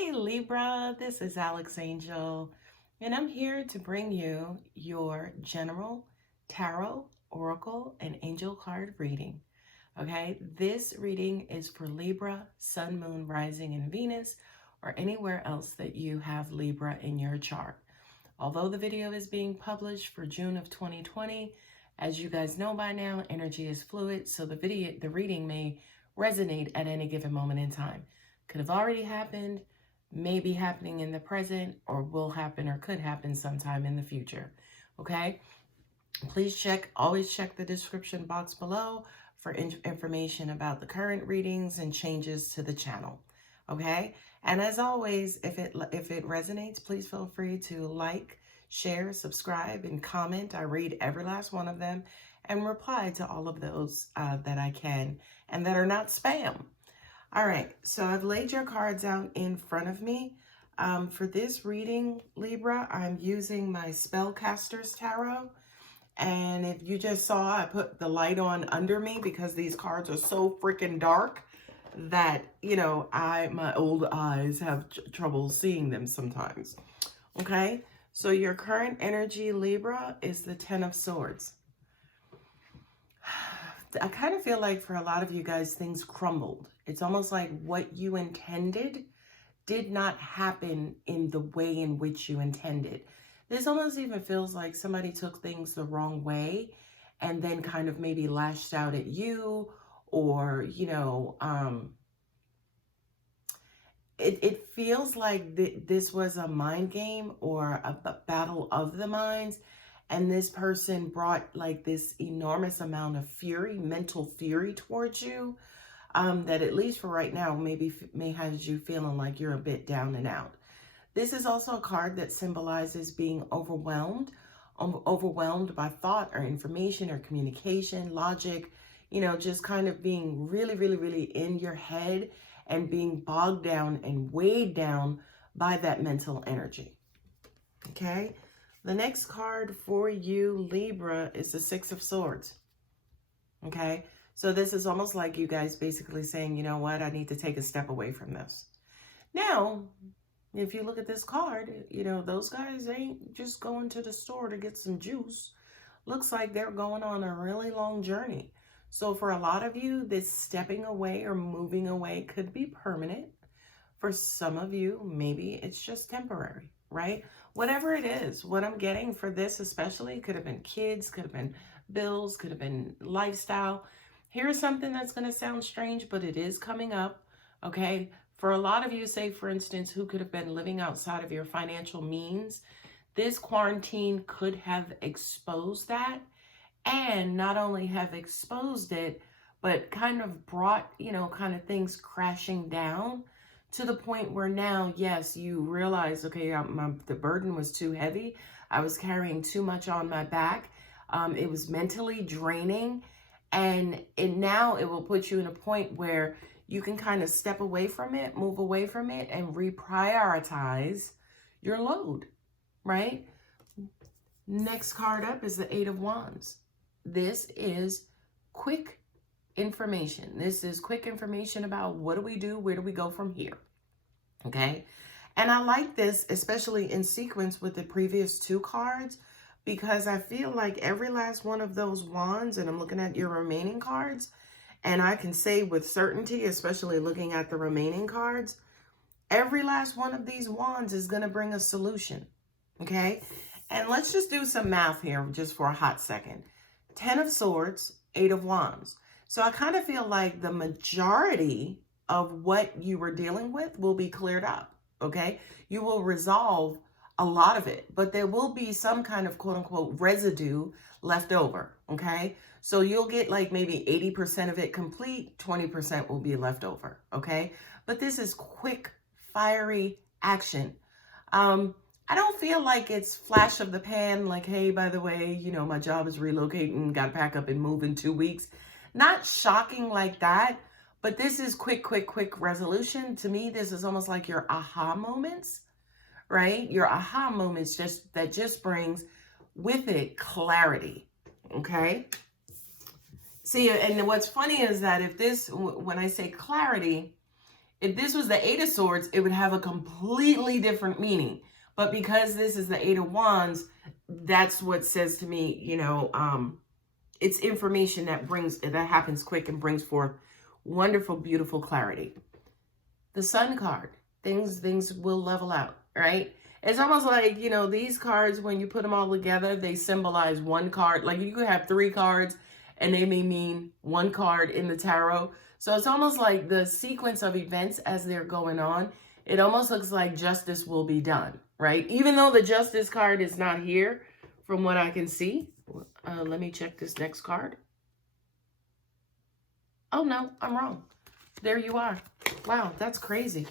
Hey Libra, this is Alex Angel, and I'm here to bring you your general tarot, oracle, and angel card reading. Okay, this reading is for Libra, Sun, Moon, Rising, and Venus, or anywhere else that you have Libra in your chart. Although the video is being published for June of 2020, as you guys know by now, energy is fluid, so the reading may resonate at any given moment in time. Could have already happened, may be happening in the present, or will happen or could happen sometime in the future. Okay? Please always check the description box below for information about the current readings and changes to the channel. Okay? And as always, if it resonates, please feel free to like, share, subscribe, and comment. I read every last one of them and reply to all of those that I can and that are not spam. All right, so I've laid your cards out in front of me. For this reading, Libra, I'm using my Spellcaster's Tarot. And if you just saw, I put the light on under me because these cards are so freaking dark that, you know, my old eyes have trouble seeing them sometimes. Okay, so your current energy, Libra, is the Ten of Swords. I kind of feel like for a lot of you guys, things crumbled. It's almost like what you intended did not happen in the way in which you intended. This almost even feels like somebody took things the wrong way and then kind of maybe lashed out at you, or, you know, it feels like this was a mind game or a battle of the minds. And this person brought like this enormous amount of fury, mental fury towards you, that at least for right now, may have you feeling like you're a bit down and out. This is also a card that symbolizes being overwhelmed by thought or information or communication, logic, you know, just kind of being really, really, really in your head and being bogged down and weighed down by that mental energy. Okay. The next card for you, Libra, is the Six of Swords. Okay, so this is almost like you guys basically saying, you know what, I need to take a step away from this. Now, if you look at this card, you know, those guys ain't just going to the store to get some juice. Looks like they're going on a really long journey. So for a lot of you, this stepping away or moving away could be permanent. For some of you, maybe it's just temporary, right? Whatever it is, what I'm getting for this especially, could have been kids, could have been bills, could have been lifestyle. Here's something that's going to sound strange, but it is coming up, okay? For a lot of you, say for instance, who could have been living outside of your financial means, this quarantine could have exposed that, and not only have exposed it, but kind of brought, you know, kind of things crashing down to the point where now, yes, you realize, okay, the burden was too heavy. I was carrying too much on my back. It was mentally draining. And now it will put you in a point where you can kind of step away from it, move away from it, and reprioritize your load, right? Next card up is the Eight of Wands. This is quick information. This is quick information about what do we do, where do we go from here, okay? And I like this, especially in sequence with the previous two cards, because I feel like every last one of those wands, and I'm looking at your remaining cards, and I can say with certainty, especially looking at the remaining cards, every last one of these wands is going to bring a solution, okay? And let's just do some math here just for a hot second. 10 of Swords, 8 of Wands. So I kind of feel like the majority of what you were dealing with will be cleared up, okay? You will resolve a lot of it, but there will be some kind of quote unquote residue left over, okay? So you'll get like maybe 80% of it complete, 20% will be left over, okay? But this is quick, fiery action. I don't feel like it's flash of the pan, like, hey, by the way, you know, my job is relocating, got to pack up and move in 2 weeks. Not shocking like that, but this is quick resolution. To me, this is almost like your aha moments, right? Your aha moments that just brings with it clarity, okay? See, and what's funny is that when I say clarity, If this was the Eight of Swords, it would have a completely different meaning. But because this is the Eight of Wands, that's what says to me, you know, it's information that happens quick and brings forth wonderful, beautiful clarity. The Sun card, things will level out, right? It's almost like, you know, these cards, when you put them all together, they symbolize one card. Like you could have 3 cards and they may mean one card in the tarot. So it's almost like the sequence of events as they're going on, it almost looks like justice will be done, right? Even though the Justice card is not here from what I can see. Let me check this next card. Oh, no, I'm wrong. There you are. Wow, that's crazy.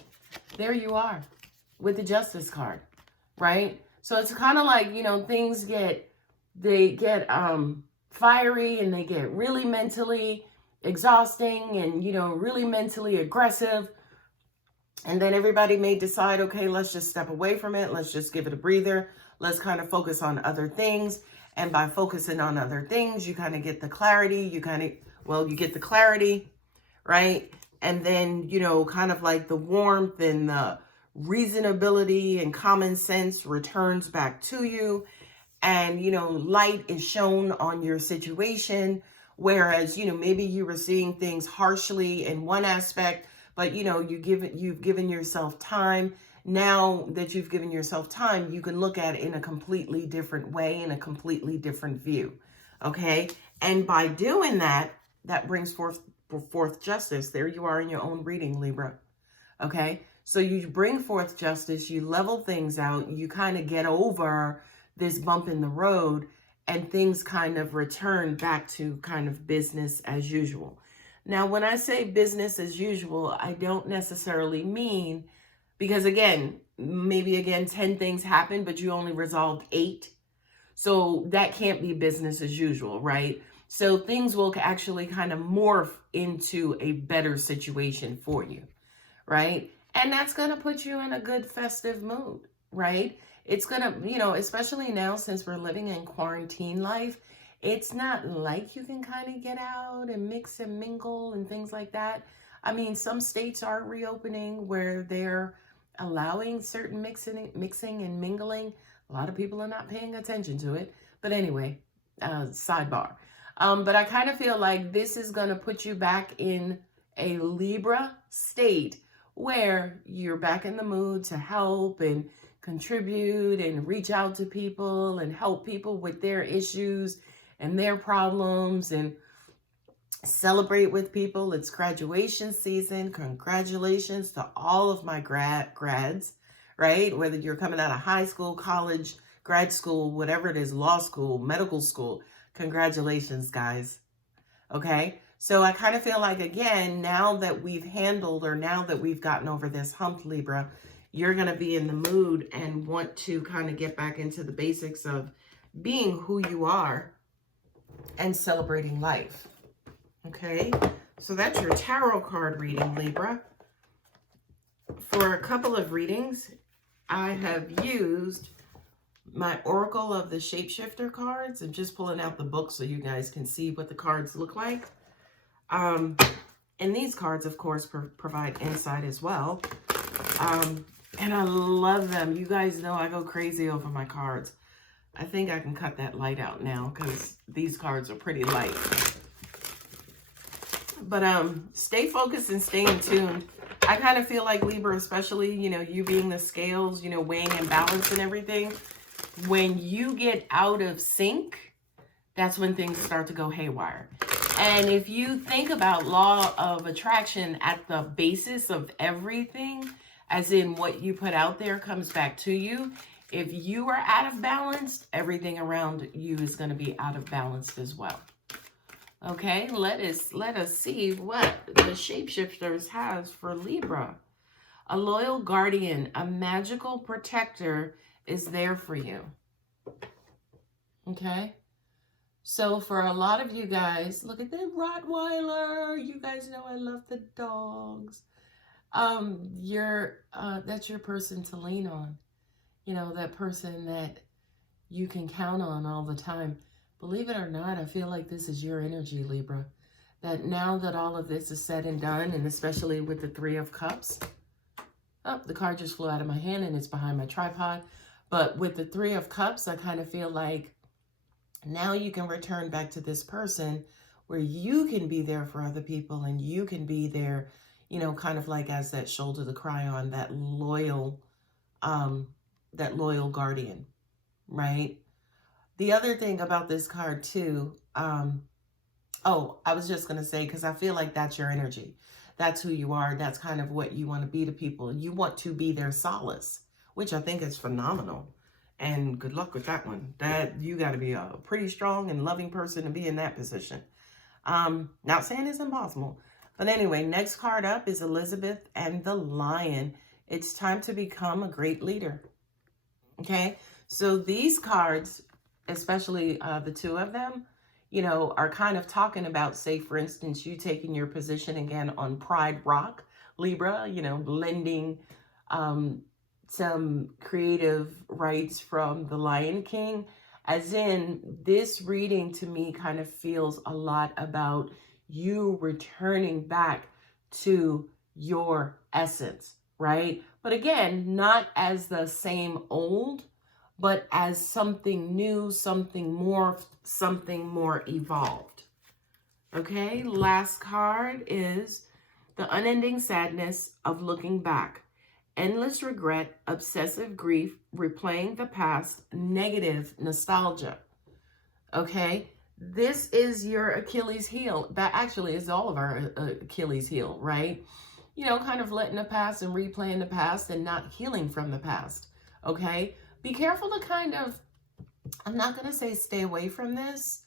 There you are with the Justice card, right? So it's kind of like, you know, things get fiery and they get really mentally exhausting and, you know, really mentally aggressive. And then everybody may decide, okay, let's just step away from it. Let's just give it a breather. Let's kind of focus on other things. And by focusing on other things, you kind of get the clarity. You get the clarity, right? And then, you know, kind of like the warmth and the reasonability and common sense returns back to you. And, you know, light is shown on your situation. Whereas, you know, maybe you were seeing things harshly in one aspect, but, you know, you've given yourself time. Now that you've given yourself time, you can look at it in a completely different way, in a completely different view. Okay. And by doing that, that brings forth justice. There you are in your own reading, Libra. Okay. So you bring forth justice, you level things out, you kind of get over this bump in the road, and things kind of return back to kind of business as usual. Now, when I say business as usual, I don't necessarily mean, because again, maybe 10 things happen, but you only resolved 8. So that can't be business as usual, right? So things will actually kind of morph into a better situation for you, right? And that's going to put you in a good festive mood, right? It's going to, you know, especially now since we're living in quarantine life, it's not like you can kind of get out and mix and mingle and things like that. I mean, some states are reopening where they're allowing certain mixing and mingling. A lot of people are not paying attention to it. But anyway, sidebar. But I kind of feel like this is going to put you back in a Libra state where you're back in the mood to help and contribute and reach out to people and help people with their issues and their problems and celebrate with people. It's graduation season. Congratulations to all of my grads, right? Whether you're coming out of high school, college, grad school, whatever it is, law school, medical school, congratulations, guys. Okay? So I kind of feel like, again, now that we've handled, or now that we've gotten over this hump, Libra, you're going to be in the mood and want to kind of get back into the basics of being who you are and celebrating life. Okay? So that's your tarot card reading, Libra. For a couple of readings, I have used my Oracle of the Shapeshifter cards. I'm just pulling out the book so you guys can see what the cards look like. And these cards, of course, provide insight as well. And I love them. You guys know I go crazy over my cards. I think I can cut that light out now because these cards are pretty light. But stay focused and stay in tuned. I kind of feel like Libra, especially, you know, you being the scales, you know, weighing and balance and everything. When you get out of sync, that's when things start to go haywire. And if you think about law of attraction at the basis of everything, as in what you put out there comes back to you, if you are out of balance, everything around you is going to be out of balance as well. Okay, let us see what the Shapeshifters has for Libra. A loyal guardian, a magical protector is there for you. Okay? So for a lot of you guys, look at the Rottweiler. You guys know I love the dogs. That's your person to lean on. You know, that person that you can count on all the time. Believe it or not, I feel like this is your energy, Libra. that now that all of this is said and done, and especially with the Three of Cups, oh, the card just flew out of my hand and it's behind my tripod. But with the Three of Cups, I kind of feel like now you can return back to this person where you can be there for other people and you can be there, you know, kind of like as that shoulder to cry on, that loyal guardian, right? The other thing about this card too, oh, I was just going to say, because I feel like that's your energy. That's who you are. That's kind of what you want to be to people. You want to be their solace, which I think is phenomenal. And good luck with that one. That you got to be a pretty strong and loving person to be in that position. Not saying it's impossible. But anyway, next card up is Elizabeth and the Lion. It's time to become a great leader. Okay, so these cards, especially the two of them, you know, are kind of talking about, say, for instance, you taking your position again on Pride Rock, Libra, you know, lending some creative rights from the Lion King. As in, this reading to me kind of feels a lot about you returning back to your essence, right? But again, not as the same old, but as something new, something more evolved. Okay, last card is the unending sadness of looking back. Endless regret, obsessive grief, replaying the past, negative nostalgia. Okay, this is your Achilles heel. That actually is all of our Achilles heel, right? You know, kind of letting the past and replaying the past and not healing from the past. Okay, be careful to kind of, I'm not going to say stay away from this.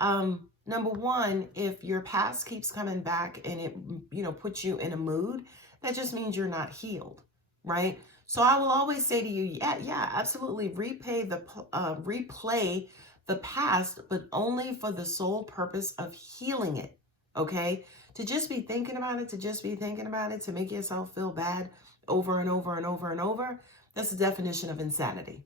Number one, if your past keeps coming back and it, you know, puts you in a mood, that just means you're not healed, right? So I will always say to you, yeah, absolutely replay the past, but only for the sole purpose of healing it, okay? To just be thinking about it, to make yourself feel bad over and over and over and over, that's the definition of insanity,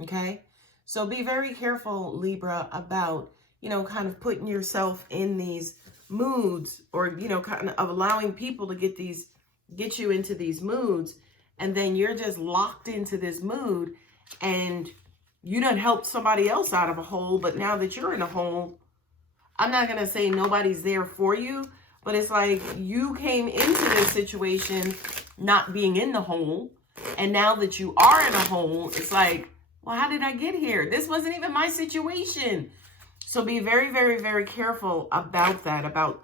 okay? So be very careful, Libra, about, you know, kind of putting yourself in these moods, or, you know, kind of allowing people to get you into these moods, and then you're just locked into this mood and you done helped somebody else out of a hole, but now that you're in a hole, I'm not going to say nobody's there for you, but it's like you came into this situation not being in the hole, and now that you are in a hole, it's like, well, how did I get here? This wasn't even my situation. So be very, very, very careful about that, about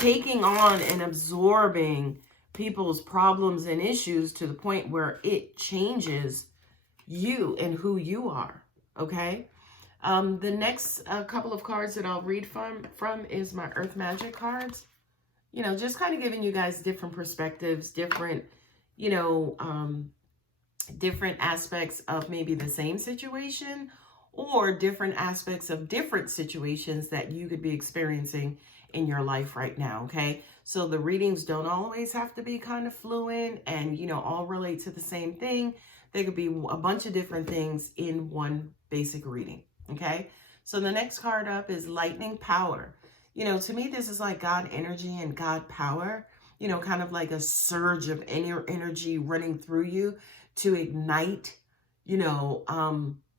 taking on and absorbing people's problems and issues to the point where it changes you and who you are, okay? The next couple of cards that I'll read from is my Earth Magic cards. You know, just kind of giving you guys different perspectives, different, you know, different aspects of maybe the same situation, or different aspects of different situations that you could be experiencing in your life right now, okay? So the readings don't always have to be kind of fluent and, you know, all relate to the same thing. There could be a bunch of different things in one basic reading, okay? So the next card up is Lightning Power. You know, to me, this is like God energy and God power, you know, kind of like a surge of energy running through you to ignite, you know,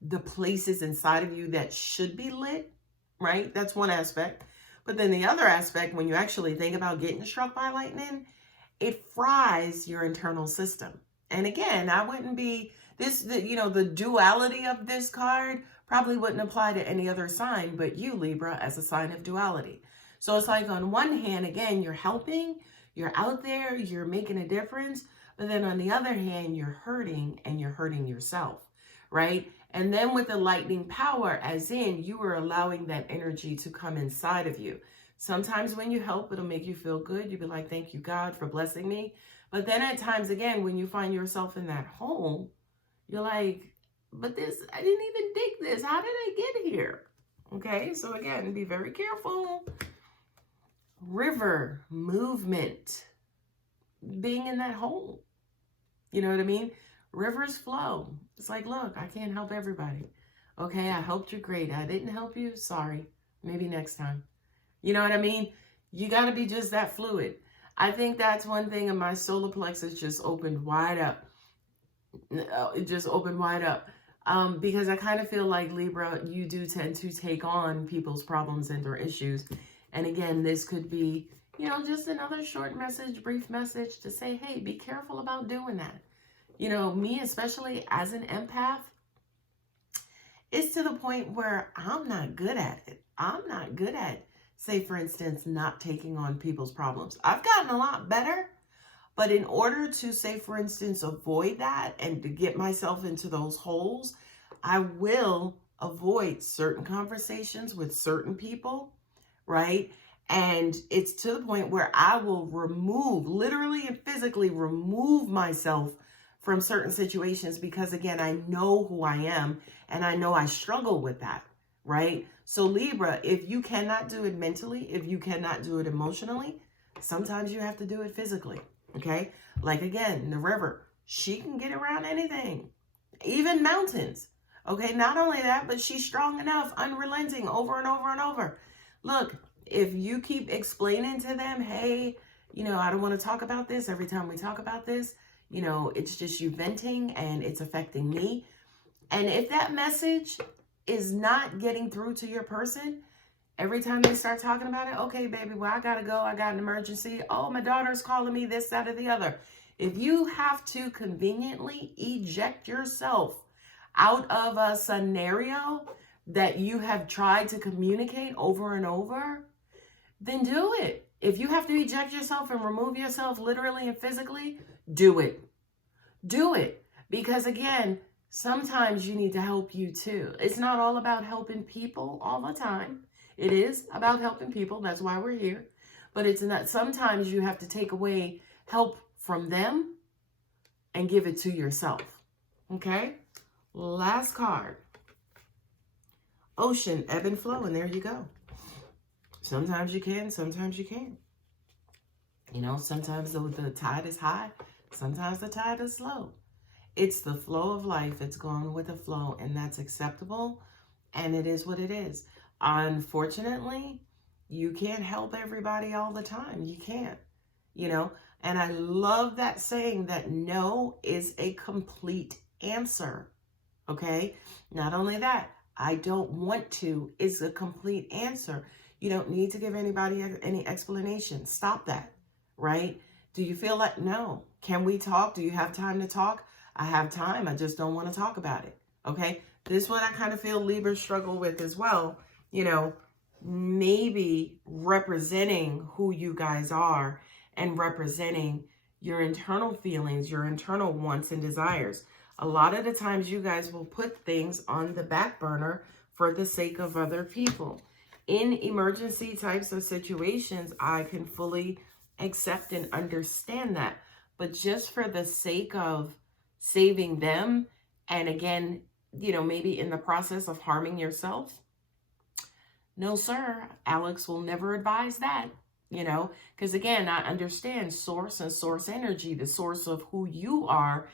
the places inside of you that should be lit, right? That's one aspect. But then the other aspect, when you actually think about getting struck by lightning, it fries your internal system. And again, I wouldn't be you know, the duality of this card probably wouldn't apply to any other sign but you, Libra, as a sign of duality. So it's like on one hand, again, you're helping, you're out there, you're making a difference. But then on the other hand, you're hurting and you're hurting yourself, right? And then with the lightning power, as in you are allowing that energy to come inside of you. Sometimes when you help, it'll make you feel good. You'll be like, thank you, God, for blessing me. But then at times, again, when you find yourself in that hole, you're like, but this, I didn't even dig this. How did I get here? Okay, so again, be very careful. River movement, being in that hole. You know what I mean? Rivers flow. It's like, look, I can't help everybody. Okay, I helped you, great. I didn't help you, sorry. Maybe next time. You know what I mean? You got to be just that fluid. I think that's one thing, and my solar plexus just opened wide up. It just opened wide up. Because I kind of feel like Libra, you do tend to take on people's problems and their issues. And again, this could be, you know, just another short message, brief message to say, hey, be careful about doing that. You know, me, especially as an empath, it's to the point where I'm not good at it. I'm not good at, say, for instance, not taking on people's problems. I've gotten a lot better, but in order to, say, for instance, avoid that and to get myself into those holes, I will avoid certain conversations with certain people, right? And it's to the point where I will remove, literally and physically remove myself from certain situations because, again, I know who I am and I know I struggle with that, right? So Libra, if you cannot do it mentally, if you cannot do it emotionally, sometimes you have to do it physically, okay? Like, again, the river, she can get around anything, even mountains, okay? Not only that, but she's strong enough, unrelenting, over and over and over. Look, if you keep explaining to them, hey, you know, I don't want to talk about this every time we talk about this, you know, it's just you venting and it's affecting me. And if that message is not getting through to your person, every time they start talking about it, okay, baby, well, I got to go. I got an emergency. Oh, my daughter's calling me, this, that, or the other. If you have to conveniently eject yourself out of a scenario that you have tried to communicate over and over, then do it. If you have to eject yourself and remove yourself literally and physically, do it. Do it. Because again, sometimes you need to help you too. It's not all about helping people all the time. It is about helping people. That's why we're here. But it's not, sometimes you have to take away help from them and give it to yourself. Okay? Last card. Ocean, ebb and flow, and there you go. Sometimes you can, sometimes you can't. You know, sometimes the tide is high, sometimes the tide is low. It's the flow of life. It's going with the flow, and that's acceptable, and it is what it is. Unfortunately, you can't help everybody all the time. You can't, you know, and I love that saying that no is a complete answer, okay? Not only that, I don't want to is a complete answer. You don't need to give anybody any explanation. Stop that, right? Do you feel like, no? Can we talk? Do you have time to talk? I have time. I just don't want to talk about it, okay? This is what I kind of feel Libra struggle with as well. You know, maybe representing who you guys are and representing your internal feelings, your internal wants and desires. A lot of the times you guys will put things on the back burner for the sake of other people. In emergency types of situations, I can fully accept and understand that. But just for the sake of saving them, and again, you know, maybe in the process of harming yourself, no, sir, Alex will never advise that, you know, because again, I understand source and source energy, the source of who you are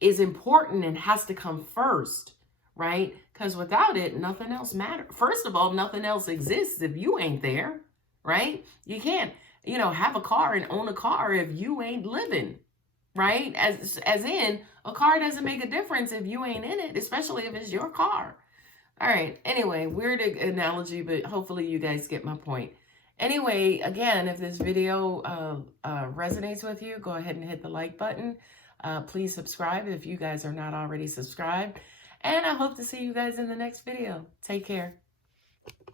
is important and has to come first, right? Because without it, nothing else matters. First of all, nothing else exists if you ain't there, right? You can't, you know, have a car and own a car if you ain't living, right? As in, a car doesn't make a difference if you ain't in it, especially if it's your car. All right. Anyway, weird analogy, but hopefully you guys get my point. Anyway, again, if this video resonates with you, go ahead and hit the like button. Please subscribe if you guys are not already subscribed. And I hope to see you guys in the next video. Take care.